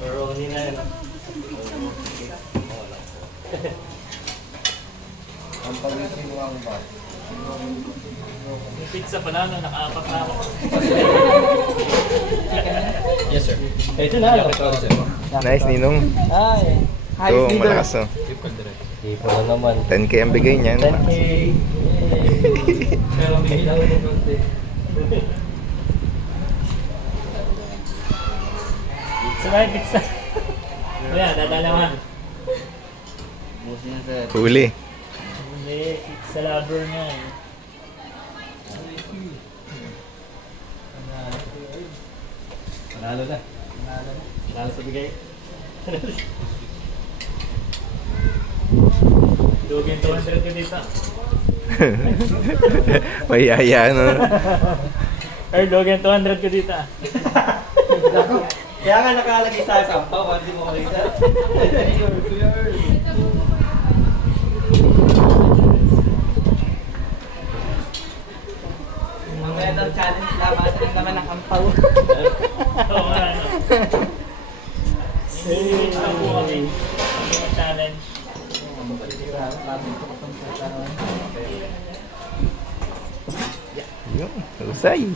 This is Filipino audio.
Pero hindi na yun. Ang pag-isip mo ang ba? Yung pizza pa na, nakaapat na ako. Yes, sir. Ito na. Nice, Ninong. Ay. Ito, malakas oh. Tipo na naman. 10K ang bigay niyan. 10K. Pero may ilaw ng konti. Pizza ba? Pizza. Wala, dadalaman. Busin na sir. Huli. Hindi, pizza lover nga eh. Panalo na. Lalo sa bigay. Dugin 200 ko dito. May yaya, no? Or Dugin 200 ko dito. Kaya nga nakalagay sa sampaw, para di mo makita. Ang medal challenge, labasan naman ng ampaw. Oo nga, ano. Yung lang po kami. Yung challenge. Yun, husay.